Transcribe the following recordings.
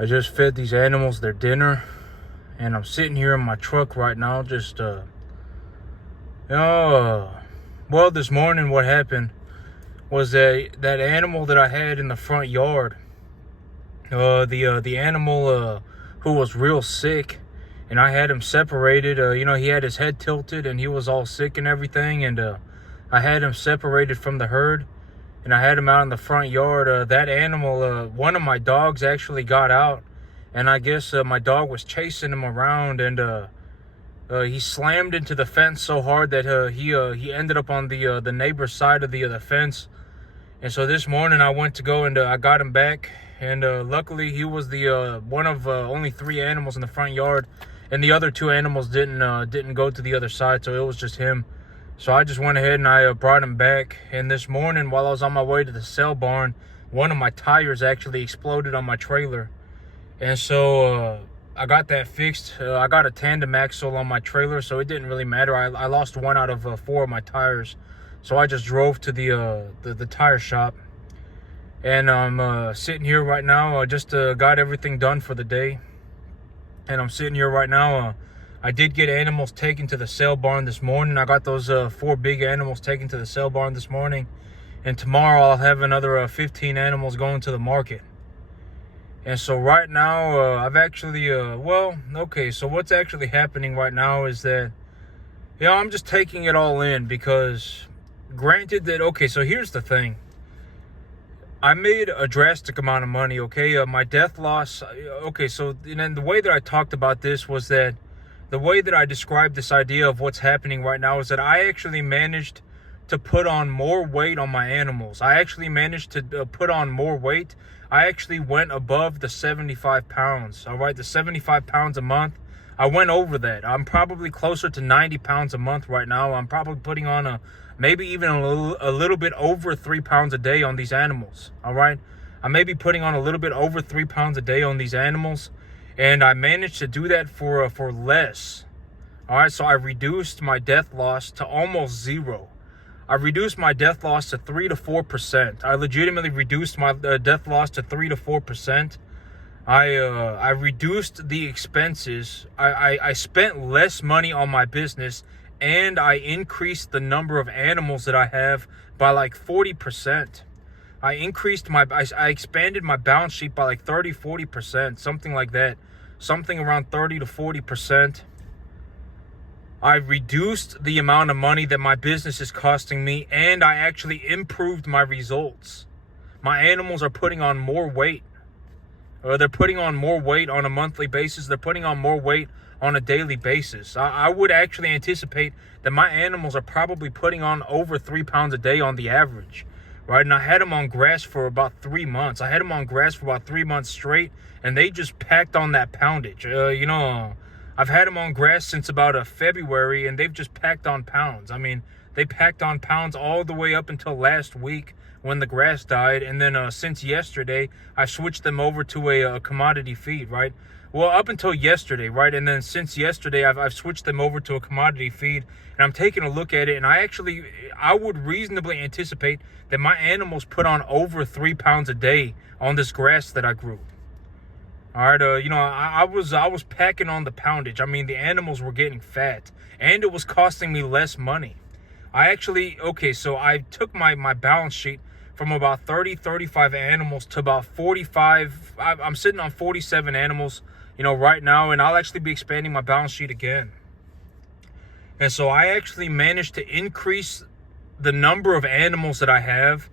I just fed these animals their dinner, and I'm sitting here in my truck right now just, well, this morning what happened was that animal that I had in the front yard, the animal who was real sick, and I had him separated. He had his head tilted and he was all sick and everything, and I had him separated from the herd, and I had him out in the front yard. That animal, one of my dogs actually got out, and I guess my dog was chasing him around, and he slammed into the fence so hard that he ended up on the neighbor's side of the fence. And so this morning I went to go and I got him back, and luckily he was the one of only 3 animals in the front yard, and the other 2 animals didn't go to the other side, so it was just him. So I just went ahead and I brought him back. And this morning, while I was on my way to the sale barn, one of my tires actually exploded on my trailer, and so I got that fixed. I got a tandem axle on my trailer, so it didn't really matter. I lost 1 out of 4 of my tires. So I just drove to the tire shop, and I'm sitting here right now. I just got everything done for the day, and I'm sitting here right now. I did get animals taken to the sale barn this morning. I got those 4 big animals taken to the sale barn this morning, and tomorrow I'll have another 15 animals going to the market. And so right now, I've actually, so what's actually happening right now is that, I'm just taking it all in, because granted that, so here's the thing. I made a drastic amount of money, my death loss, and then the way that I talked about this was that the way that I described this idea of what's happening right now is that I actually managed to put on more weight on my animals. I actually managed to put on more weight. I actually went above the 75 pounds, the 75 pounds a month. I went over that. I'm probably closer to 90 pounds a month right now. I'm probably putting on maybe even a little bit over 3 pounds a day on these animals, I may be putting on a little bit over 3 pounds a day on these animals, and I managed to do that for less. So I reduced my death loss to almost 0. I reduced my death loss to 3 to 4%. I legitimately reduced my death loss to 3 to 4%. I reduced the expenses. I spent less money on my business, and I increased the number of animals that I have by like 40%. I expanded my balance sheet by like 30-40%, something like that. Something around 30 to 40%. I reduced the amount of money that my business is costing me, and I actually improved my results. My animals are putting on more weight. They're putting on more weight on a monthly basis. They're putting on more weight on a daily basis. I would actually anticipate that my animals are probably putting on over 3 pounds a day on the average. And I had them on grass for about 3 months. I had them on grass for about 3 months straight, and they just packed on that poundage. I've had them on grass since about February, and they've just packed on pounds. They packed on pounds all the way up until last week when the grass died, and then since yesterday, I switched them over to a commodity feed, Well, up until yesterday, and then since yesterday, I've switched them over to a commodity feed, and I'm taking a look at it, and I would reasonably anticipate that my animals put on over 3 pounds a day on this grass that I grew. I was packing on the poundage. The animals were getting fat, and it was costing me less money. I took my balance sheet from about 35 animals to about 45. I'm sitting on 47 animals, right now, and I'll actually be expanding my balance sheet again. And so I actually managed to increase the number of animals that I have.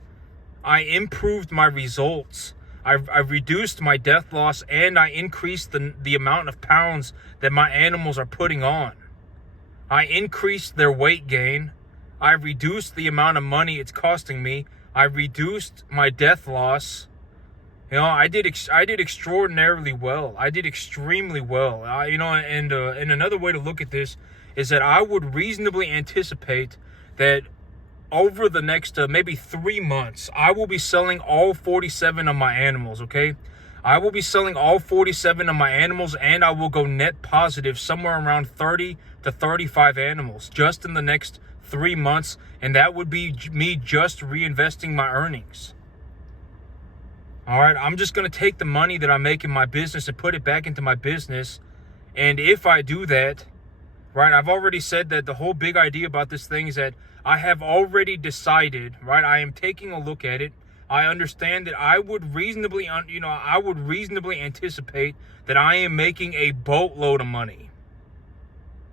I improved my results. I reduced my death loss, and I increased the amount of pounds that my animals are putting on. I increased their weight gain. I reduced the amount of money it's costing me. I reduced my death loss. I did extraordinarily well. I did extremely well. And another way to look at this is that I would reasonably anticipate that over the next maybe 3 months, I will be selling all 47 of my animals, I will be selling all 47 of my animals, and I will go net positive somewhere around 30 to 35 animals just in the next 3 months, and that would be me just reinvesting my earnings. All right, I'm just going to take the money that I make in my business and put it back into my business. And if I do that, right, I've already said that the whole big idea about this thing is that I have already decided, right, I am taking a look at it. I understand that I would reasonably, anticipate that I am making a boatload of money.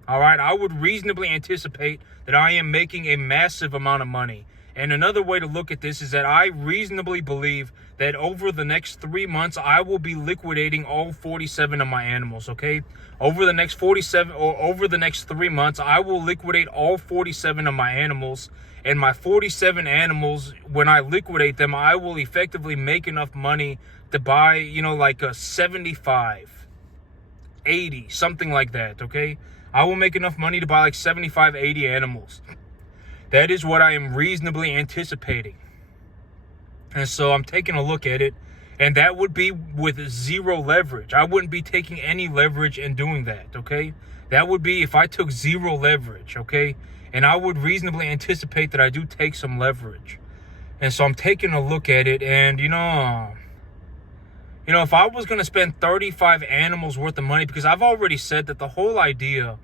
All right, I would reasonably anticipate that I am making a massive amount of money. And another way to look at this is that I reasonably believe that over the next 3 months, I will be liquidating all 47 of my animals, okay? Over the next 3 months, I will liquidate all 47 of my animals. And my 47 animals, when I liquidate them, I will effectively make enough money to buy, like a 75, 80, something like that, okay? I will make enough money to buy like 75, 80 animals. That is what I am reasonably anticipating. And so I'm taking a look at it, and that would be with zero leverage. I wouldn't be taking any leverage in doing that, okay? That would be if I took zero leverage, okay? And I would reasonably anticipate that I do take some leverage. And so I'm taking a look at it, and if I was going to spend 35 animals worth of money, because I've already said that the whole idea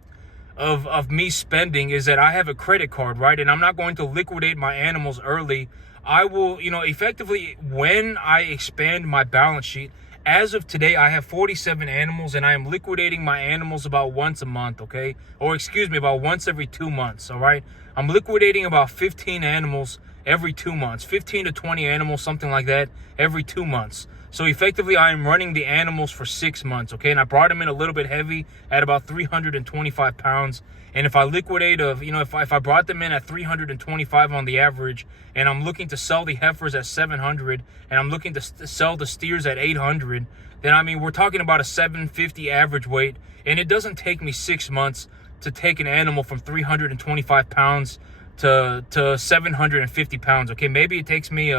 of me spending is that I have a credit card, right? And I'm not going to liquidate my animals early. I will, effectively, when I expand my balance sheet, as of today, I have 47 animals, and I am liquidating my animals about once a month, okay? Or excuse me, about once every 2 months, all right? I'm liquidating about 15 animals every 2 months, 15 to 20 animals, something like that, every 2 months. So effectively, I am running the animals for 6 months, okay? And I brought them in a little bit heavy at about 325 pounds. And if I liquidate if I brought them in at 325 on the average, and I'm looking to sell the heifers at 700, and I'm looking to sell the steers at 800, then we're talking about a 750 average weight. And it doesn't take me 6 months to take an animal from 325 pounds to 750 pounds, okay? Maybe it takes me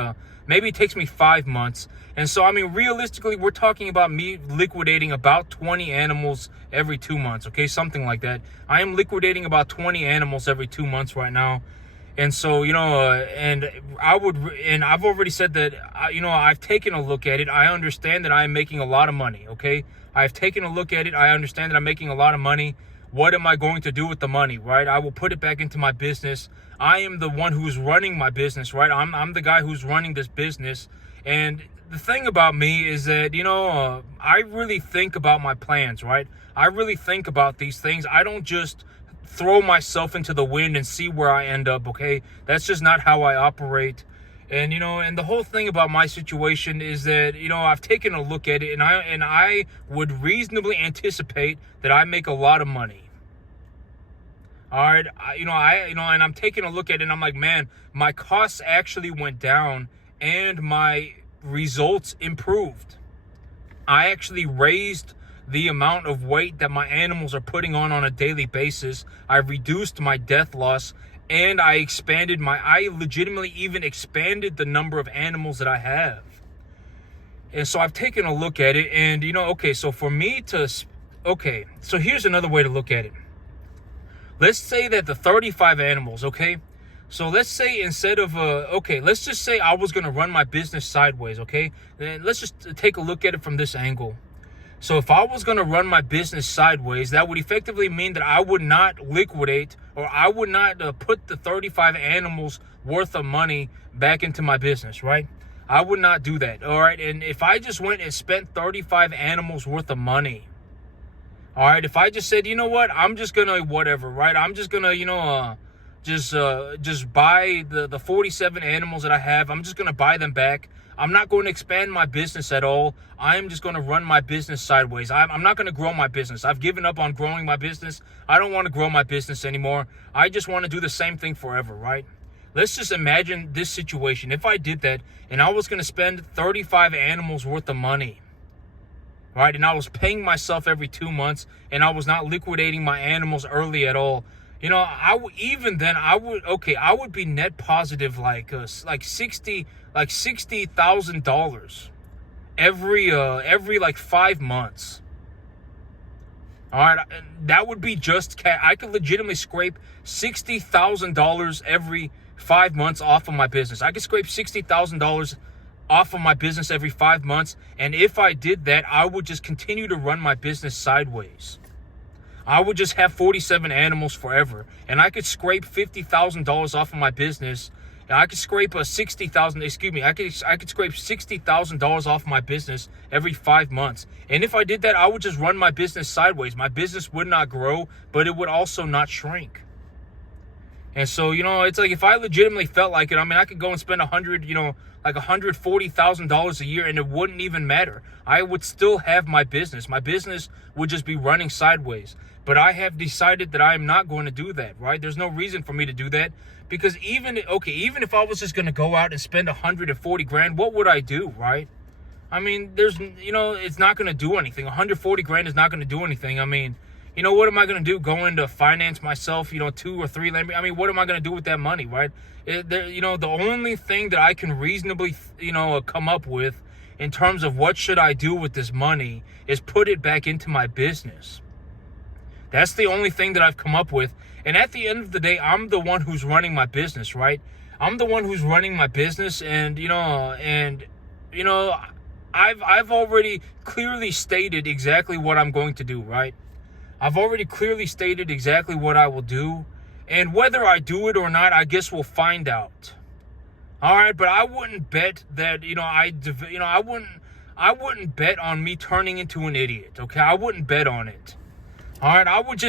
5 months. And so, realistically, we're talking about me liquidating about 20 animals every 2 months, okay? Something like that. I am liquidating about 20 animals every 2 months right now. And so, and I've already said that, I've taken a look at it. I understand that I am making a lot of money, okay? I've taken a look at it. I understand that I'm making a lot of money. What am I going to do with the money, right? I will put it back into my business. I am the one who's running my business, right? I'm the guy who's running this business. And the thing about me is that, I really think about my plans, right? I really think about these things. I don't just throw myself into the wind and see where I end up, okay? That's just not how I operate. And, and the whole thing about my situation is that, I've taken a look at it, and I would reasonably anticipate that I make a lot of money. All right, and I'm taking a look at it, and I'm like, man, my costs actually went down, and my results improved. I actually raised the amount of weight that my animals are putting on a daily basis. I reduced my death loss, and I legitimately even expanded the number of animals that I have. And so I've taken a look at it, and so here's another way to look at it. Let's say that the 35 animals, okay? So let's say instead of, let's just say I was going to run my business sideways, okay? Then let's just take a look at it from this angle. So if I was going to run my business sideways, that would effectively mean that I would not liquidate, or I would not put the 35 animals worth of money back into my business, right? I would not do that, all right? And if I just went and spent 35 animals worth of money, all right, if I just said, you know what, I'm just going to whatever, right? I'm just going to, just buy the 47 animals that I have. I'm just going to buy them back. I'm not going to expand my business at all. I'm just going to run my business sideways. I'm not going to grow my business. I've given up on growing my business. I don't want to grow my business anymore. I just want to do the same thing forever, right? Let's just imagine this situation. If I did that and I was going to spend 35 animals worth of money, right? And I was paying myself every 2 months, and I was not liquidating my animals early at all. I would be net positive like $60,000 every like 5 months. All right, that would be just I could legitimately scrape $60,000 every 5 months off of my business. I could scrape $60,000 off of my business every 5 months. And if I did that, I would just continue to run my business sideways. I would just have 47 animals forever, and I could scrape $50,000 off of my business. And I could scrape I could scrape $60,000 off my business every 5 months. And if I did that, I would just run my business sideways. My business would not grow, but it would also not shrink. And so, it's like if I legitimately felt like it, I could go and spend $140,000 a year, and it wouldn't even matter. I would still have my business. My business would just be running sideways. But I have decided that I am not going to do that, right? There's no reason for me to do that, because even if I was just going to go out and spend $140,000, what would I do, right? It's not going to do anything. $140,000 is not going to do anything. What am I going to do? Go into finance myself, 2 or 3 Lamborghinis? What am I going to do with that money, right? The only thing that I can reasonably, come up with in terms of what should I do with this money is put it back into my business. That's the only thing that I've come up with. And at the end of the day, I'm the one who's running my business, right? I'm the one who's running my business, and I've already clearly stated exactly what I'm going to do, right? I've already clearly stated exactly what I will do, and whether I do it or not, I guess we'll find out. All right, but I wouldn't bet that I wouldn't bet on me turning into an idiot. Okay, I wouldn't bet on it. All right, I would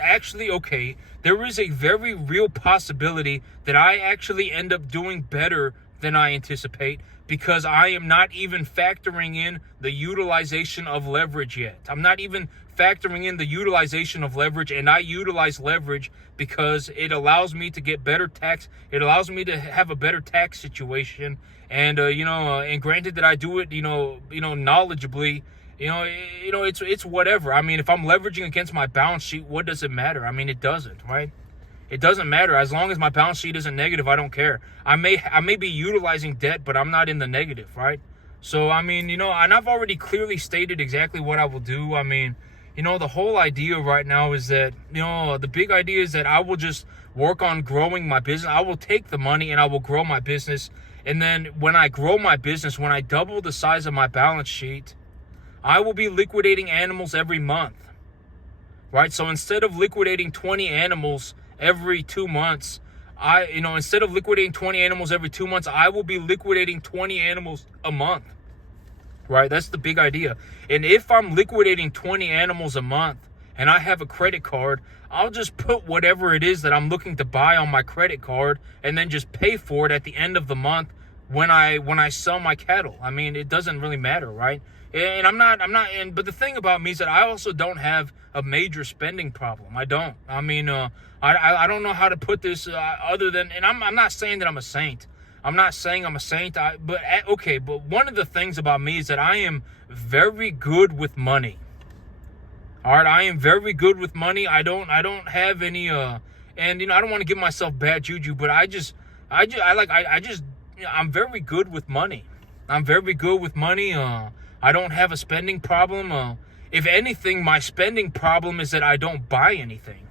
actually, there is a very real possibility that I actually end up doing better than I anticipate, because I am not even factoring in the utilization of leverage yet. I'm not even factoring in the utilization of leverage, and I utilize leverage because it allows me to get better tax. It allows me to have a better tax situation, and and granted that I do it, knowledgeably. It's whatever. If I'm leveraging against my balance sheet, what does it matter? It doesn't, right? It doesn't matter. As long as my balance sheet isn't negative, I don't care. I may be utilizing debt, but I'm not in the negative, right? So, and I've already clearly stated exactly what I will do. The whole idea right now is that, the big idea is that I will just work on growing my business. I will take the money and I will grow my business. And then when I grow my business, when I double the size of my balance sheet, I will be liquidating animals every month, right? So instead of liquidating 20 animals every 2 months, instead of liquidating 20 animals every 2 months, I will be liquidating 20 animals a month, right? That's the big idea. And if I'm liquidating 20 animals a month and I have a credit card, I'll just put whatever it is that I'm looking to buy on my credit card and then just pay for it at the end of the month when I sell my cattle. It doesn't really matter, right? And but the thing about me is that I also don't have a major spending problem. I don't. I don't know how to put this other than, and I'm not saying that I'm a saint. I'm not saying I'm a saint. But one of the things about me is that I am very good with money. All right, I am very good with money. I don't have any and I don't want to give myself bad juju, but I'm very good with money. I'm very good with money. I don't have a spending problem. If anything, my spending problem is that I don't buy anything.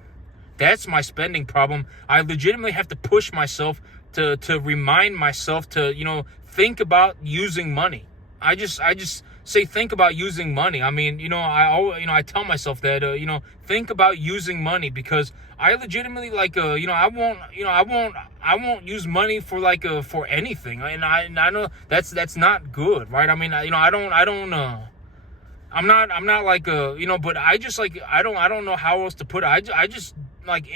That's my spending problem. I legitimately have to push myself to remind myself to, think about using money. I just say think about using money. I tell myself that, think about using money, because I legitimately I won't use money for for anything. And I know that's not good, right? I'm not but I just I don't know how else to put it. I just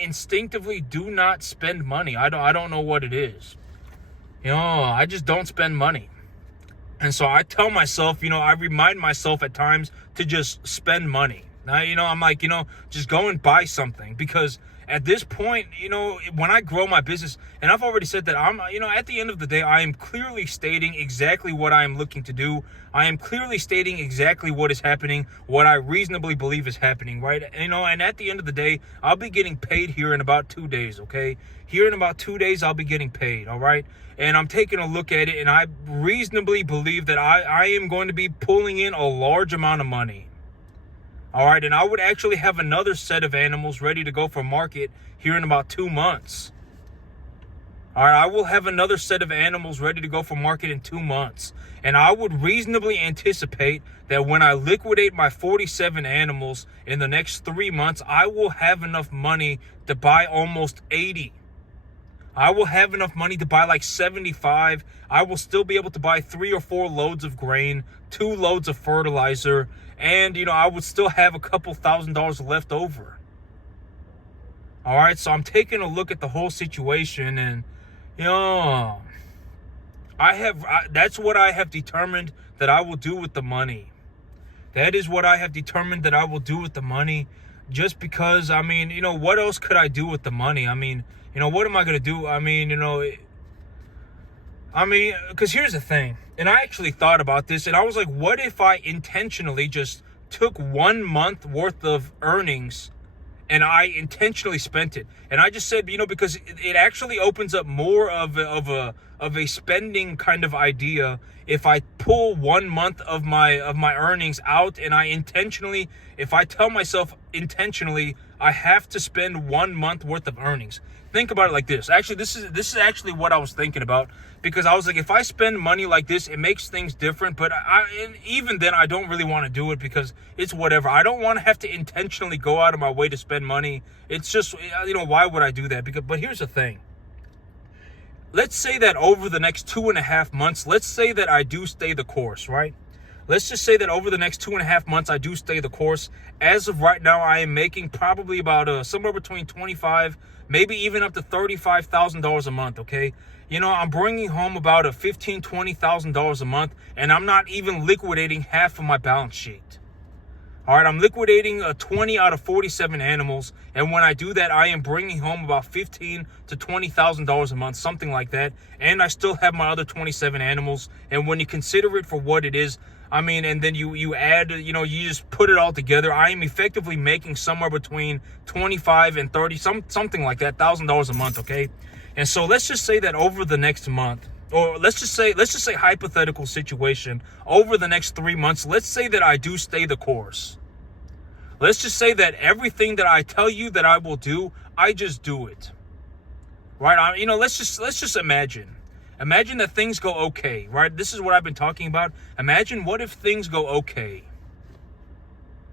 instinctively do not spend money. I don't know what it is. I just don't spend money. And so I tell myself, I remind myself at times to just spend money. Now, just go and buy something, because at this point, when I grow my business, and I've already said that at the end of the day, I am clearly stating exactly what I am looking to do. I am clearly stating exactly what is happening, what I reasonably believe is happening, right? And at the end of the day, I'll be getting paid here in about 2 days, okay? Here in about 2 days, I'll be getting paid, all right? And I'm taking a look at it, and I reasonably believe that I am going to be pulling in a large amount of money. All right, and I would actually have another set of animals ready to go for market here in about 2 months. All right, I will have another set of animals ready to go for market in 2 months. And I would reasonably anticipate that when I liquidate my 47 animals in the next 3 months, I will have enough money to buy almost 80. I will have enough money to buy like 75. I will still be able to buy 3 or 4 loads of grain, 2 loads of fertilizer, and, I would still have a couple $1,000s left over. All right, so I'm taking a look at the whole situation, and, that's what I have determined that I will do with the money. That is what I have determined that I will do with the money, just because, what else could I do with the money? What am I going to do? Because here's the thing, and I actually thought about this, and I was like, what if I intentionally just took 1 month worth of earnings and I intentionally spent it? And I just said, because it actually opens up more of a spending kind of idea if I pull 1 month of my earnings out, and if I tell myself intentionally I have to spend 1 month worth of earnings. Think about it like this. Actually, this is actually what I was thinking about, because I was like, if I spend money like this, it makes things different. But even then, I don't really want to do it, because it's whatever. I don't want to have to intentionally go out of my way to spend money. It's just, why would I do that? But here's the thing. Let's say that over the next 2.5 months, let's say that I do stay the course, right? Let's just say that over the next 2.5 months, I do stay the course. As of right now, I am making probably about somewhere between $25,000, maybe even up to $35,000 a month, okay? I'm bringing home about $15,000, $20,000 a month, and I'm not even liquidating half of my balance sheet. All right, I'm liquidating 20 out of 47 animals, and when I do that, I am bringing home about $15,000 to $20,000 a month, something like that, and I still have my other 27 animals. And when you consider it for what it is, and then you add, you just put it all together, I am effectively making somewhere between 25 and 30, something like that, $1,000 a month, okay? And so let's just say that over the next month, or let's just say hypothetical situation, over the next 3 months, let's say that I do stay the course. Let's just say that everything that I tell you that I will do, I just do it. Right? Let's just imagine. Imagine that things go okay, right? This is what I've been talking about. Imagine what if things go okay.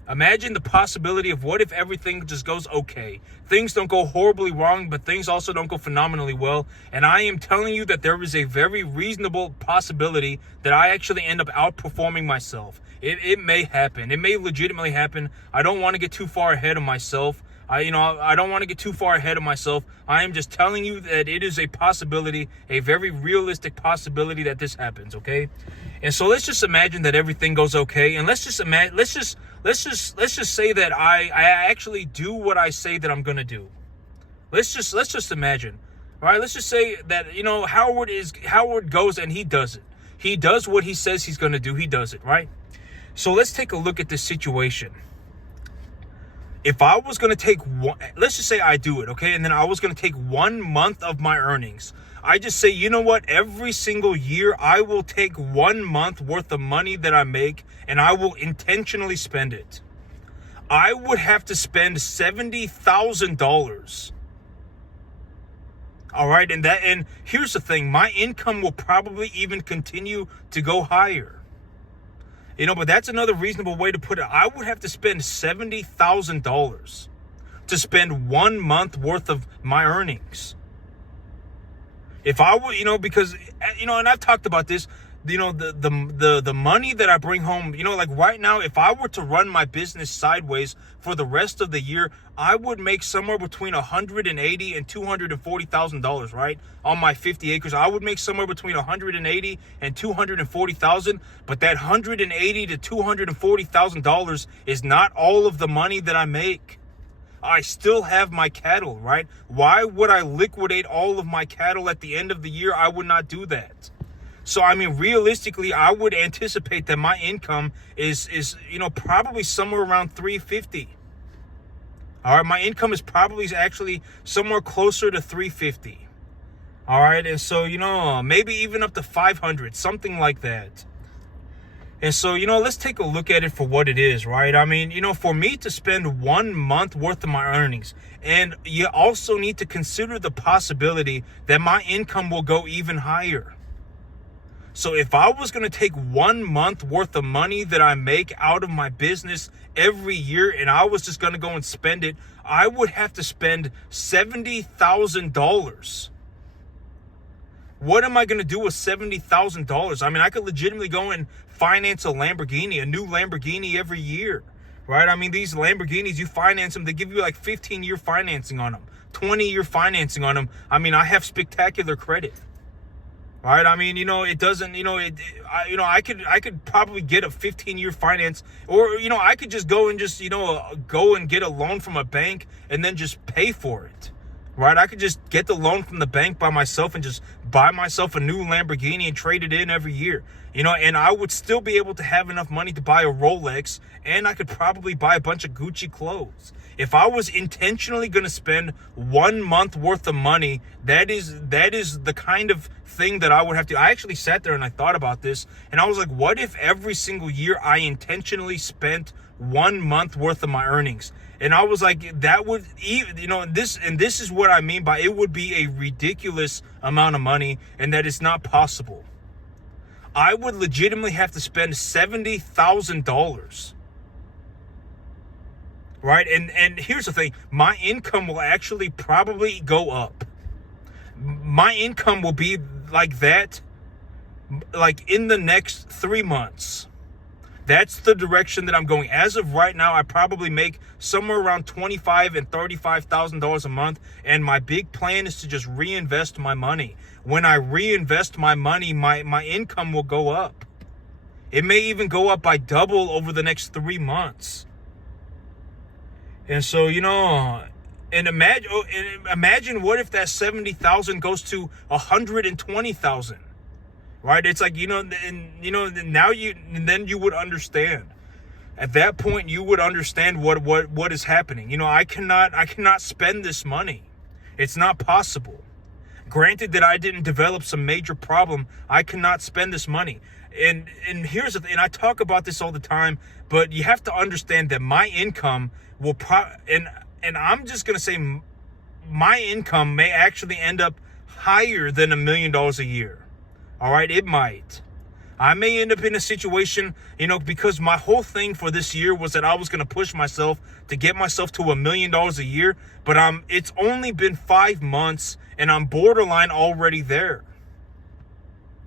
Imagine the possibility of what if everything just goes okay. Things don't go horribly wrong, but things also don't go phenomenally well. And I am telling you that there is a very reasonable possibility that I actually end up outperforming myself. It may happen. It may legitimately happen. I don't want to get too far ahead of myself. I don't want to get too far ahead of myself. I am just telling you that it is a possibility, a very realistic possibility that this happens, okay? And so let's just imagine that everything goes okay, and let's just say that I actually do what I say that I'm going to do. Let's just imagine. All right, let's just say that Howard goes and he does it. He does what he says he's going to do. He does it, right? So let's take a look at this situation. If I was going to take let's just say I do it, okay? And then I was going to take 1 month of my earnings. I just say, you know what? Every single year, I will take 1 month worth of money that I make, and I will intentionally spend it. I would have to spend $70,000. All right, and here's the thing. My income will probably even continue to go higher. But that's another reasonable way to put it. I would have to spend $70,000 to spend 1 month worth of my earnings. If I would, because, and I've talked about this, the money that I bring home, like right now, if I were to run my business sideways for the rest of the year, I would make somewhere between $180,000 and $240,000, right? On my 50 acres, I would make somewhere between $180,000 and $240,000. But that $180,000 to $240,000 is not all of the money that I make. I still have my cattle, right? Why would I liquidate all of my cattle at the end of the year? I would not do that. So, realistically, I would anticipate that my income is probably somewhere around $350. All right, my income is probably actually somewhere closer to $350. All right, and so, maybe even up to $500, something like that. And so, let's take a look at it for what it is, right? I mean, for me to spend 1 month worth of my earnings, and you also need to consider the possibility that my income will go even higher. So if I was going to take 1 month worth of money that I make out of my business every year and I was just going to go and spend it, I would have to spend $70,000. What am I going to do with $70,000? I mean, I could legitimately go and finance a Lamborghini, a new Lamborghini every year, right? I mean, these Lamborghinis, you finance them, they give you like 15-year financing on them, 20-year financing on them. I mean, I have spectacular credit. Right? I mean, it doesn't, I could probably get a 15-year finance, or, I could just go and just, go and get a loan from a bank and then just pay for it. Right? I could just get the loan from the bank by myself and just buy myself a new Lamborghini and trade it in every year. And I would still be able to have enough money to buy a Rolex, and I could probably buy a bunch of Gucci clothes. If I was intentionally going to spend 1 month worth of money, that is the kind of thing that I would have to. I actually sat there and I thought about this, and I was like, what if every single year I intentionally spent 1 month worth of my earnings? And I was like, that would, this is what I mean by it would be a ridiculous amount of money, and that it's not possible. I would legitimately have to spend $70,000. Right? And here's the thing. My income will actually probably go up. My income will be like that, like in the next 3 months. That's the direction that I'm going. As of right now, I probably make somewhere around $25,000 and $35,000 a month. And my big plan is to just reinvest my money. When I reinvest my money, my income will go up. It may even go up by double over the next 3 months. And so, and imagine what if that 70,000 goes to 120,000, right? It's like, then you would understand. At that point, you would understand what is happening. I cannot spend this money. It's not possible. Granted that I didn't develop some major problem, I cannot spend this money. And here's the thing, and I talk about this all the time, but you have to understand that my income will and I'm just going to say my income may actually end up higher than $1 million a year. All right, it might. I may end up in a situation, because my whole thing for this year was that I was going to push myself to get myself to $1 million a year, but it's only been 5 months and I'm borderline already there.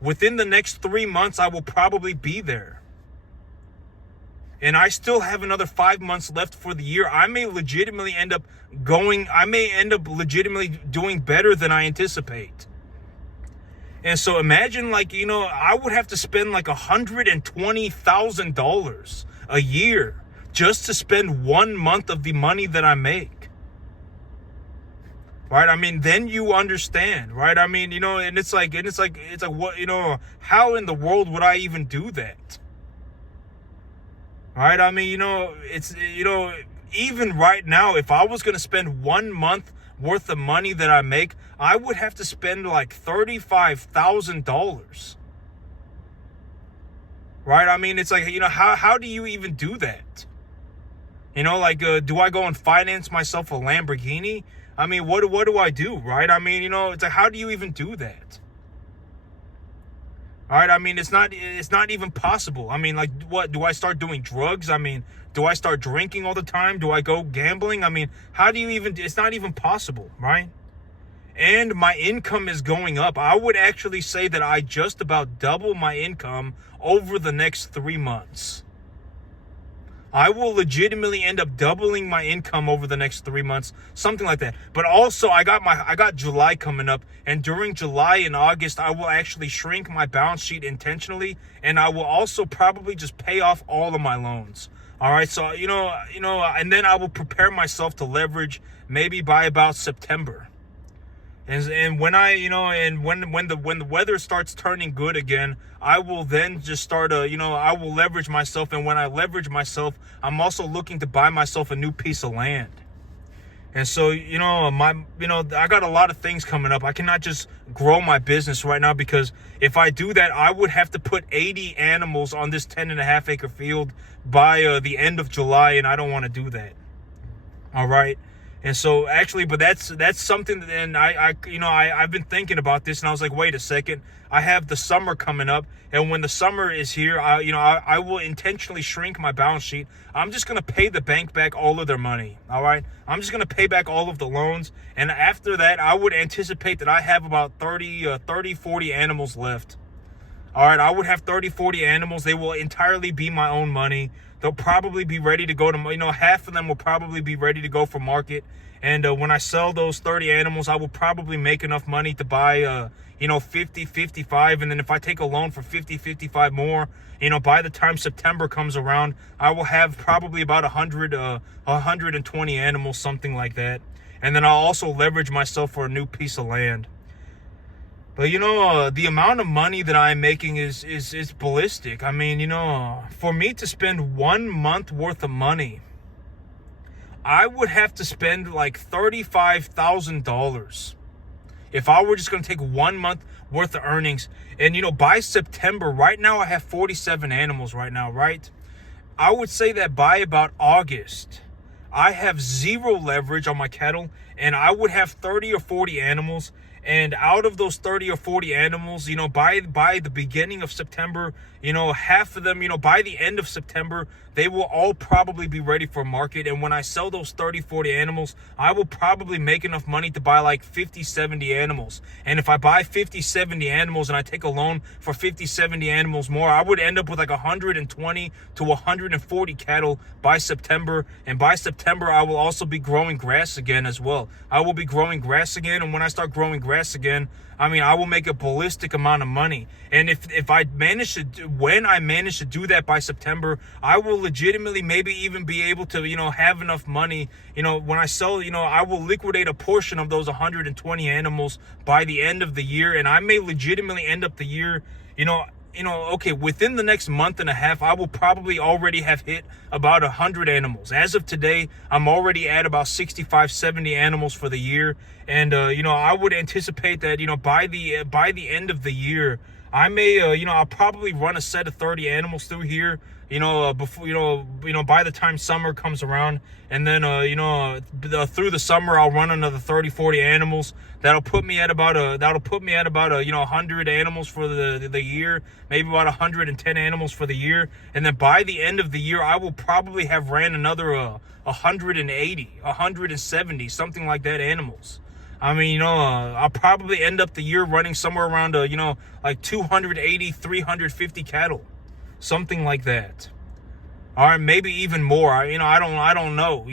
Within the next 3 months, I will probably be there. And I still have another 5 months left for the year. I may legitimately end up doing better than I anticipate. And so imagine I would have to spend like $120,000 a year just to spend 1 month of the money that I make. Right? I mean, then you understand, right? I mean, and it's like what, how in the world would I even do that? Right? I mean, it's, even right now, if I was going to spend 1 month worth of money that I make, I would have to spend like $35,000. Right? I mean, it's like, how do you even do that? Do I go and finance myself a Lamborghini? I mean, what do I do? Right? I mean, it's like, how do you even do that? All right, I mean, it's not even possible. I mean, like, what, do I start doing drugs? I mean, do I start drinking all the time? Do I go gambling? I mean, how do you even, it's not even possible, right? And my income is going up. I would actually say that I just about double my income over the next 3 months. I will legitimately end up doubling my income over the next 3 months, something like that. But also, I got July coming up, and during July and August, I will actually shrink my balance sheet intentionally, and I will also probably just pay off all of my loans. All right, so and then I will prepare myself to leverage maybe by about September. And when when the weather starts turning good again, I will then just start I will leverage myself. And when I leverage myself, I'm also looking to buy myself a new piece of land. And so, I got a lot of things coming up. I cannot just grow my business right now, because if I do that, I would have to put 80 animals on this 10.5 acre field by the end of July, and I don't want to do that. All right. And so actually, but that's something that, and I've been thinking about this, and I was like, wait a second, I have the summer coming up, and when the summer is here, I will intentionally shrink my balance sheet. I'm just going to pay the bank back all of their money. All right. I'm just going to pay back all of the loans. And after that, I would anticipate that I have about 40 animals left. All right, I would have 40 animals. They will entirely be my own money. They'll probably be ready to go to, half of them will probably be ready to go for market. And when I sell those 30 animals, I will probably make enough money to buy, 50, 55. And then if I take a loan for 50, 55 more, by the time September comes around, I will have probably about 120 animals, something like that. And then I'll also leverage myself for a new piece of land. But, the amount of money that I'm making is ballistic. I mean, for me to spend 1 month worth of money, I would have to spend like $35,000 if I were just going to take 1 month worth of earnings. And, by September, right now I have 47 animals right now, right? I would say that by about August, I have zero leverage on my cattle, and I would have 30 or 40 animals. And out of those 30 or 40 animals, by the beginning of September, half of them, by the end of September, they will all probably be ready for market. And when I sell those 30, 40 animals, I will probably make enough money to buy like 50, 70 animals. And if I buy 50, 70 animals and I take a loan for 50, 70 animals more, I would end up with like 120 to 140 cattle by September. And by September, I will also be growing grass again as well. I will be growing grass again. And when I start growing grass again, I will make a ballistic amount of money. And when I manage to do that by September, I will legitimately maybe even be able to, have enough money, when I sell, I will liquidate a portion of those 120 animals by the end of the year. And I may legitimately end up the year, okay, within the next month and a half, I will probably already have hit about 100 animals. As of today, I'm already at about 65, 70 animals for the year. And, I would anticipate that, by the end of the year, I may, I'll probably run a set of 30 animals through here, before, by the time summer comes around. And then, through the summer, I'll run another 30, 40 animals. That'll put me at about 100 animals for the year, maybe about 110 animals for the year. And then by the end of the year, I will probably have ran another 180, 170, something like that animals. I'll probably end up the year running somewhere around, like 280, 350 cattle, something like that. All right, maybe even more. I don't know.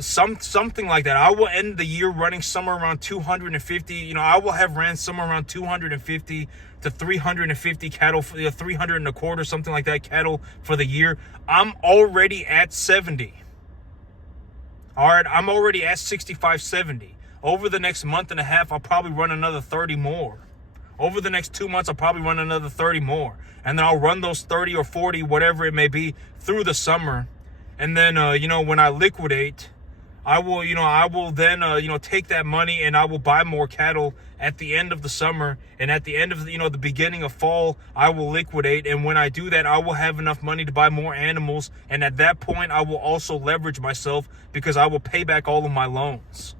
Something like that. I will end the year running somewhere around 250. I will have ran somewhere around 250 to 350 cattle, 300 and a quarter, something like that, cattle for the year. I'm already at 70. All right, I'm already at 65, 70. Over the next month and a half, I'll probably run another 30 more. Over the next 2 months, I'll probably run another 30 more. And then I'll run those 30 or 40, whatever it may be, through the summer. And then, when I liquidate, I will then, take that money and I will buy more cattle at the end of the summer. And at the end of, the beginning of fall, I will liquidate. And when I do that, I will have enough money to buy more animals. And at that point, I will also leverage myself because I will pay back all of my loans.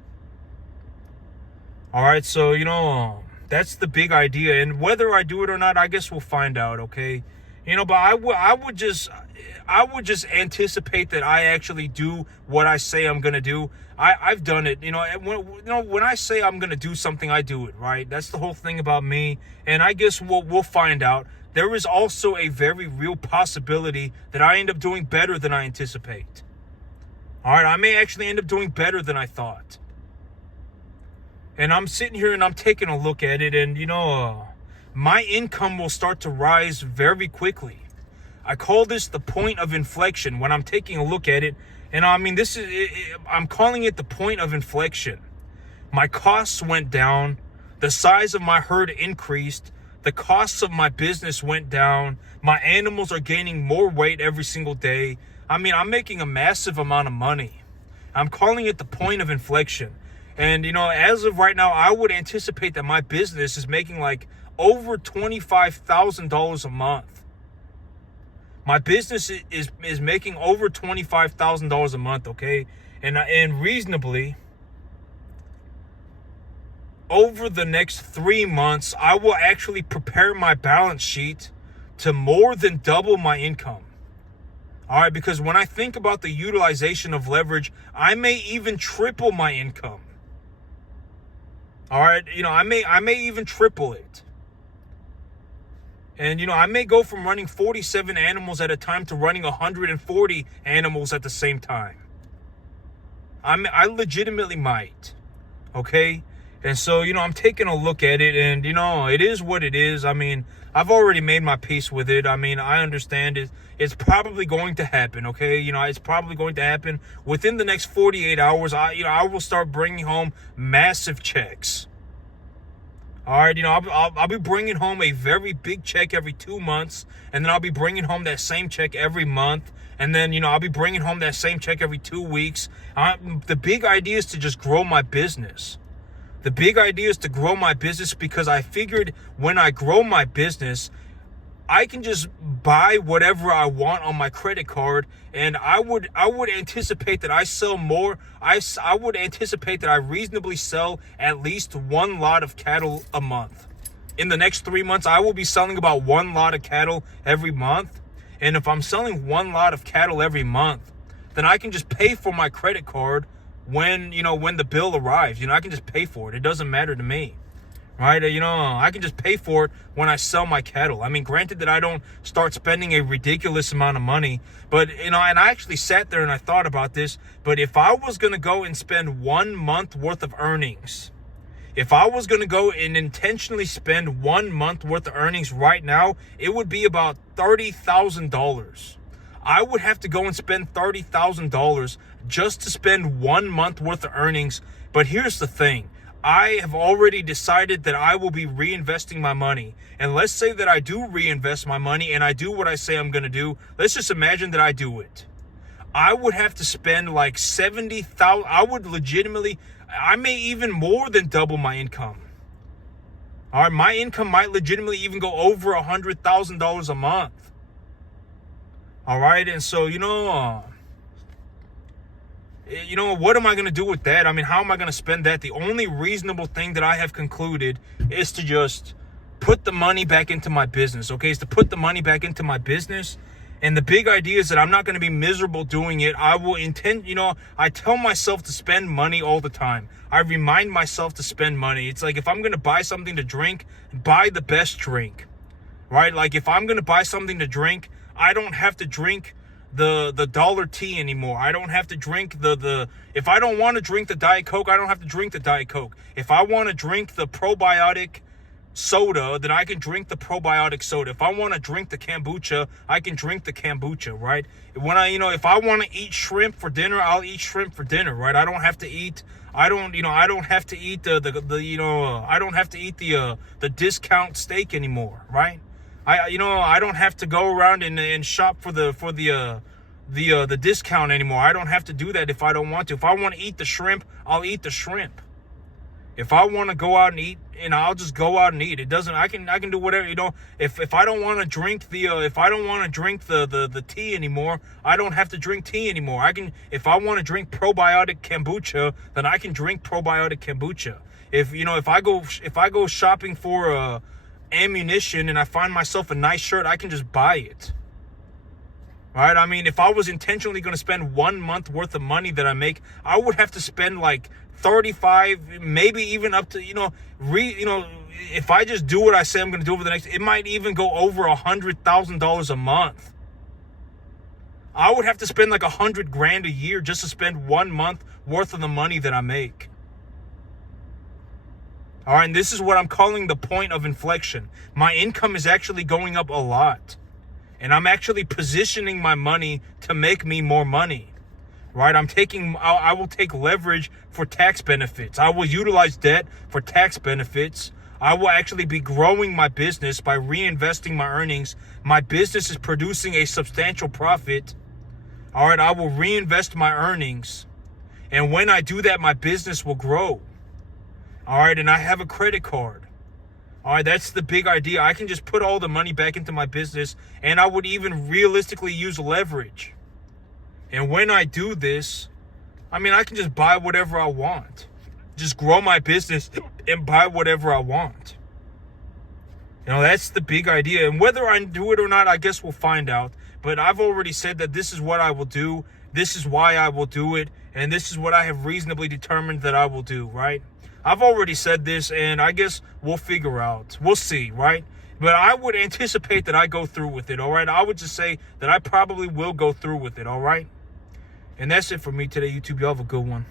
All right, so, that's the big idea. And whether I do it or not, I guess we'll find out, okay? But I would just anticipate that I actually do what I say I'm going to do. I've done it. When I say I'm going to do something, I do it, right? That's the whole thing about me. And I guess we'll find out. There is also a very real possibility that I end up doing better than I anticipate. All right, I may actually end up doing better than I thought. And I'm sitting here and I'm taking a look at it, and, my income will start to rise very quickly. I call this the point of inflection when I'm taking a look at it. And I'm calling it the point of inflection. My costs went down. The size of my herd increased. The costs of my business went down. My animals are gaining more weight every single day. I'm making a massive amount of money. I'm calling it the point of inflection. And, as of right now, I would anticipate that my business is making like over $25,000 a month. My business is making over $25,000 a month, okay? And reasonably, over the next 3 months, I will actually prepare my balance sheet to more than double my income. All right, because when I think about the utilization of leverage, I may even triple my income. All right, I may even triple it. And, I may go from running 47 animals at a time to running 140 animals at the same time. I legitimately might. Okay? And so, I'm taking a look at it, and, it is what it is. I mean, I've already made my peace with it. I mean, I understand it. It's probably going to happen, okay? It's probably going to happen within the next 48 hours. I will start bringing home massive checks. All right, I'll be bringing home a very big check every 2 months, and then I'll be bringing home that same check every month, and then, I'll be bringing home that same check every 2 weeks. The big idea is to just grow my business. The big idea is to grow my business because I figured when I grow my business, I can just buy whatever I want on my credit card, and I would anticipate that I sell more. I would anticipate that I reasonably sell at least 1 lot of cattle a month. In the next 3 months, I will be selling about 1 lot of cattle every month. And if I'm selling 1 lot of cattle every month, then I can just pay for my credit card when the bill arrives. I can just pay for it. It doesn't matter to me. Right? I can just pay for it when I sell my cattle. I mean, granted that I don't start spending a ridiculous amount of money, but, and I actually sat there and I thought about this, but if I was going to go and spend 1 month worth of earnings, if I was going to go and intentionally spend 1 month worth of earnings right now, it would be about $30,000. I would have to go and spend $30,000 just to spend 1 month worth of earnings. But here's the thing. I have already decided that I will be reinvesting my money. And let's say that I do reinvest my money and I do what I say I'm going to do. Let's just imagine that I do it. I would have to spend like $70,000. I may even more than double my income. All right, my income might legitimately even go over $100,000 a month. All right, and so, what am I going to do with that? I mean, how am I going to spend that? The only reasonable thing that I have concluded is to just put the money back into my business, okay? Is to put the money back into my business. And the big idea is that I'm not going to be miserable doing it. I will I tell myself to spend money all the time. I remind myself to spend money. It's like if I'm going to buy something to drink, buy the best drink, right? Like if I'm going to buy something to drink, I don't have to drink the dollar tea anymore. I don't have to drink if I don't want to drink the Diet Coke, I don't have to drink the Diet Coke. If I want to drink the probiotic soda, then I can drink the probiotic soda. If I want to drink the kombucha, I can drink the kombucha, right? When if I want to eat shrimp for dinner, I'll eat shrimp for dinner, right? I don't have to eat I don't have to eat the discount steak anymore, right? I don't have to go around and shop for the discount anymore. I don't have to do that if I don't want to. If I want to eat the shrimp, I'll eat the shrimp. If I want to go out and eat, I'll just go out and eat. It doesn't. I can do whatever. If I don't want to drink the tea anymore, I don't have to drink tea anymore. If I want to drink probiotic kombucha, then I can drink probiotic kombucha. If I go shopping for ammunition and I find myself a nice shirt, I can just buy it. Right? I mean, if I was intentionally going to spend 1 month worth of money that I make, I would have to spend like 35, maybe even up to, if I just do what I say I'm going to do over the next, it might even go over $100,000 a month. I would have to spend like $100,000 a year just to spend 1 month worth of the money that I make. All right, and this is what I'm calling the point of inflection. My income is actually going up a lot. And I'm actually positioning my money to make me more money. Right? I will take leverage for tax benefits. I will utilize debt for tax benefits. I will actually be growing my business by reinvesting my earnings. My business is producing a substantial profit. All right, I will reinvest my earnings. And when I do that, my business will grow. All right, and I have a credit card. All right, that's the big idea. I can just put all the money back into my business, and I would even realistically use leverage. And when I do this, I mean, I can just buy whatever I want. Just grow my business and buy whatever I want. You know, that's the big idea. And whether I do it or not, I guess we'll find out. But I've already said that this is what I will do. This is why I will do it. And this is what I have reasonably determined that I will do, right? I've already said this, and I guess we'll figure out. We'll see, right? But I would anticipate that I go through with it, all right? I would just say that I probably will go through with it, all right? And that's it for me today, YouTube. Y'all have a good one.